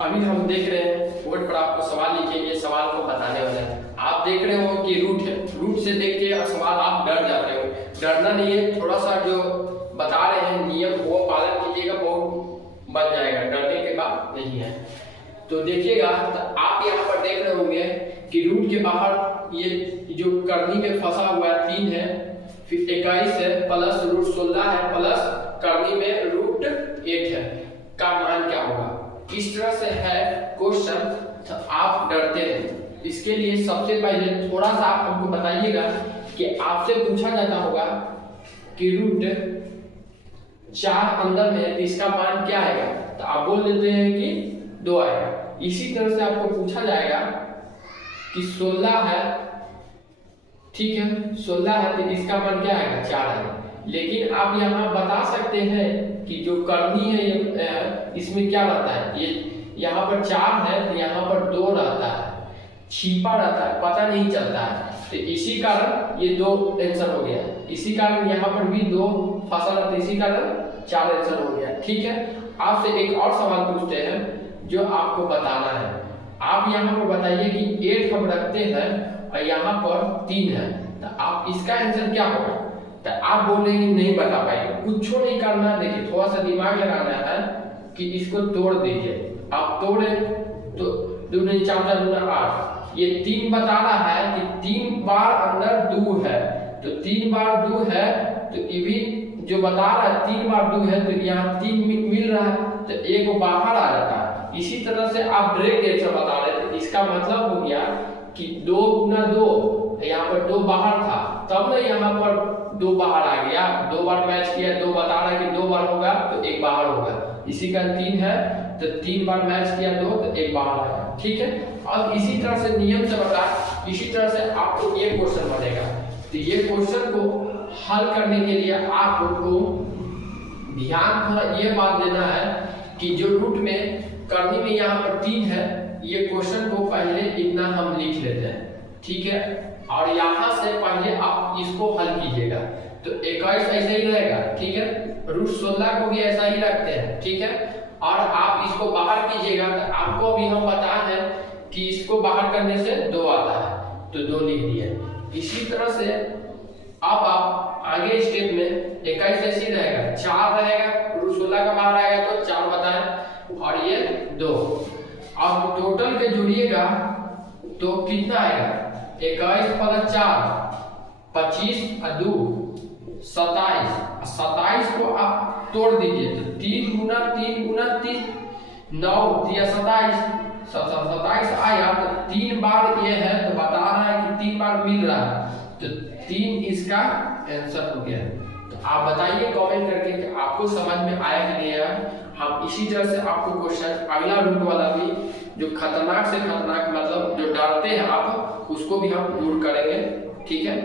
अभी हम देख रहे हैं बोर्ड पर आपको सवाल लिखे गए, सवाल को बताने वाले हैं। आप देख रहे हो कि रूट है, रूट से देख के सवाल आप डर जाते हो। डरना नहीं है, थोड़ा सा जो बता रहे हैं नियम वो पालन कीजिएगा, बहुत बन जाएगा, डरने के बाद नहीं है। तो देखिएगा, तो आप यहाँ पर देख रहे होंगे कि रूट के बाहर ये जो करनी में फंसा हुआ 3 है, फिर 21 है, प्लस रूट 16 है, प्लस करनी में रूट 8 है का मान क्या होगा। इस तरह से है क्वेश्चन, तो आप डरते हैं। इसके लिए सबसे पहले थोड़ा सा आप हमको बताइएगा कि आपसे पूछा जाता होगा कि रूट 4 अंदर में, तो इसका मान क्या आएगा, तो आप बोल देते हैं कि 2 आएगा। इसी तरह से आपको पूछा जाएगा कि 16 है, ठीक है, 16 है, तो इसका मान क्या आएगा, 4 आएगा। लेकिन आप यहाँ बता सकते हैं कि जो करनी है ये इसमें क्या रहता है, ये यहाँ पर 4 है तो यहाँ पर 2 रहता है, छिपा रहता है, पता नहीं चलता है। तो इसी कारण ये 2 आंसर हो गया, इसी कारण यहाँ पर भी 2 फंसा रहता है, इसी कारण 4 आंसर हो गया। ठीक है, आपसे एक और सवाल पूछते हैं जो आपको बताना है। आप यहाँ पर बताइए कि 8 हम रखते हैं और यहाँ पर 3 है, तो आप इसका आंसर क्या होगा। तो आप बोलेंगे नहीं बता पाएंगे, कुछ नहीं करना। देखिए थोड़ा सा दिमाग लगाना है कि इसको तोड़ दीजिए। आप तोड़े तो 2 नहीं 4 दूना 8, ये 3 बता रहा है कि 3 बार अंदर 2 है, तो 3 बार 2 है, तो ये भी जो बता रहा है 3 बार 2 है, तो यहाँ 3 मिल रहा है, तो एक बाहर आ जाता है। इसी तरह से आप डायरेक्ट आंसर बता रहे थे, इसका मतलब हो गया कि 2 गुना 2, यहाँ पर 2 बाहर था, तब ना यहाँ पर 2 बाहर आ गया। 2 बार मैच किया, 2 बता रहा है कि 2 बार होगा तो 1 बाहर होगा। इसी का 3 है, तो 3 बार मैच किया 2, तो 1 बाहर आएगा। ठीक है, अब इसी तरह से नियम से बता, इसी तरह से आपको ये क्वेश्चन बनेगा। तो ये क्वेश्चन को हल करने के लिए आपको ध्यान थोड़ा ये बात देना है कि जो रूट में करनी में यहाँ पर 3 है, ये क्वेश्चन को पहले इतना हम लिख लेते हैं, ठीक है, और यहाँ से पहले आप इसको हल कीजिएगा। तो 21 ऐसा ही रहेगा, ठीक है, रूट 16 को भी ऐसा ही रखते हैं, ठीक है, और आप इसको बाहर कीजिएगा। तो आपको अभी हम बताए हैं कि इसको बाहर करने से 2 आता है, तो 2 लिख दिए। इसी तरह से अब आप आगे स्टेप में 21 ऐसी रहेगा, 4 रहेगा, रूट 16 का बाहर आएगा तो 4 बताएं, और ये 2। अब टोटल के जोड़िएगा तो कितना आएगा, 21 प्लस 4 25 और 2 27। 27 को आप तोड़ दीजिए तो 3 गुना 3 गुना 3 9 दिया 27, 27 आया, तो 3 बार ये है, तो बता रहा है कि 3 बार मिल रहा है, तो 3 इसका आंसर हो गया। तो आप बताइए कमेंट करके कि आपको समझ में आया कि नहीं आया। हम इसी तरह से आपको क्वेश्चन अगला रूट वाला भी, जो खतरनाक से खतरनाक, मतलब जो डरते हैं आप, उसको भी हम दूर करेंगे। ठीक है।